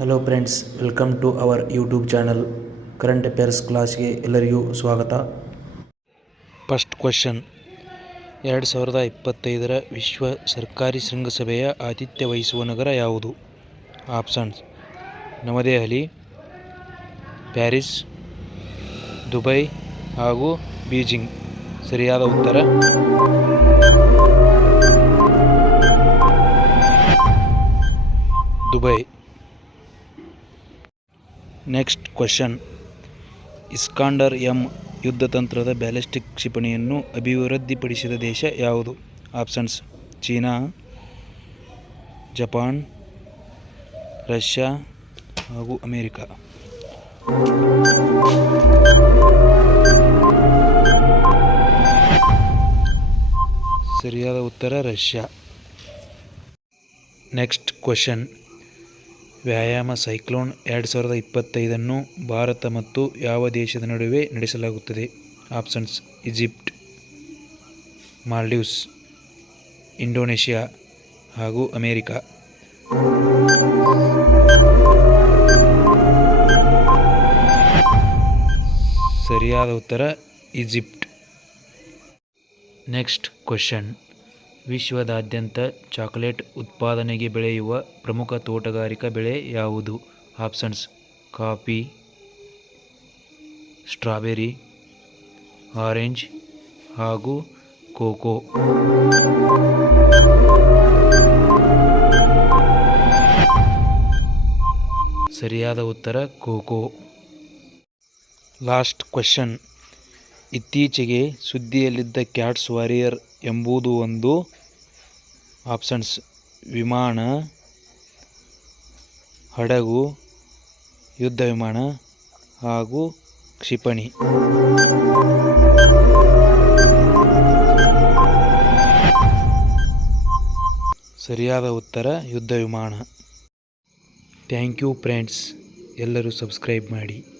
Hello friends, welcome to our YouTube channel current affairs ಕ್ಲಾಸ್ಗೆ ಎಲ್ಲರಿಗೂ ಸ್ವಾಗತ. ಫಸ್ಟ್ ಕ್ವೆಶ್ಚನ್, 2025 ವಿಶ್ವ ಸರ್ಕಾರಿ ಶೃಂಗಸಭೆಯ ಆತಿಥ್ಯ ವಹಿಸುವ ನಗರ ಯಾವುದು? ಆಪ್ಷನ್ಸ್: ನವದೆಹಲಿ, ಪ್ಯಾರಿಸ್, ದುಬೈ ಹಾಗೂ ಬೀಜಿಂಗ್. ಸರಿಯಾದ ಉತ್ತರ Dubai. Next question, Iskander M ಯುದ್ಧತಂತ್ರದ ಬ್ಯಾಲಿಸ್ಟಿಕ್ ಕ್ಷಿಪಣಿಯನ್ನು ಅಭಿವೃದ್ಧಿಪಡಿಸಿದ ದೇಶ ಯಾವುದು? ಆಪ್ಷನ್ಸ್: ಚೀನಾ, ಜಪಾನ್, ರಷ್ಯಾ ಹಾಗೂ ಅಮೇರಿಕಾ. ಸರಿಯಾದ ಉತ್ತರ ರಷ್ಯಾ. ನೆಕ್ಸ್ಟ್ ಕ್ವೆಶ್ಚನ್, ವ್ಯಾಯಾಮ ಸೈಕ್ಲೋನ್ 2025 ಭಾರತ ಮತ್ತು ಯಾವ ದೇಶದ ನಡುವೆ ನಡೆಸಲಾಗುತ್ತದೆ? ಆಪ್ಷನ್ಸ್: ಈಜಿಪ್ಟ್, ಮಾಲ್ಡೀವ್ಸ್, ಇಂಡೋನೇಷ್ಯಾ ಹಾಗೂ ಅಮೇರಿಕಾ. ಸರಿಯಾದ ಉತ್ತರ ಈಜಿಪ್ಟ್. ನೆಕ್ಸ್ಟ್ ಕ್ವೆಶ್ಚನ್, ವಿಶ್ವದಾದ್ಯಂತ ಚಾಕೊಲೇಟ್ ಉತ್ಪಾದನೆಗೆ ಬೆಳೆಯುವ ಪ್ರಮುಖ ತೋಟಗಾರಿಕಾ ಬೆಳೆ ಯಾವುದು? ಆಪ್ಷನ್ಸ್: ಕಾಫಿ, ಸ್ಟ್ರಾಬೆರಿ, ಆರೆಂಜ್ ಹಾಗೂ ಕೋಕೋ. ಸರಿಯಾದ ಉತ್ತರ ಕೋಕೋ. ಲಾಸ್ಟ್ ಕ್ವೆಶ್ಚನ್, ಇತ್ತೀಚೆಗೆ ಸುದ್ದಿಯಲ್ಲಿದ್ದ ಕ್ಯಾಟ್ಸ್ ವಾರಿಯರ್ ಎಂಬುದು ಒಂದು. ಆಪ್ಷನ್ಸ್: ವಿಮಾನ, ಹಡಗು, ಯುದ್ಧ ವಿಮಾನ ಹಾಗೂ ಕ್ಷಿಪಣಿ. ಸರಿಯಾದ ಉತ್ತರ ಯುದ್ಧ ವಿಮಾನ. ಥ್ಯಾಂಕ್ ಯು ಫ್ರೆಂಡ್ಸ್, ಎಲ್ಲರೂ ಸಬ್ಸ್ಕ್ರೈಬ್ ಮಾಡಿ.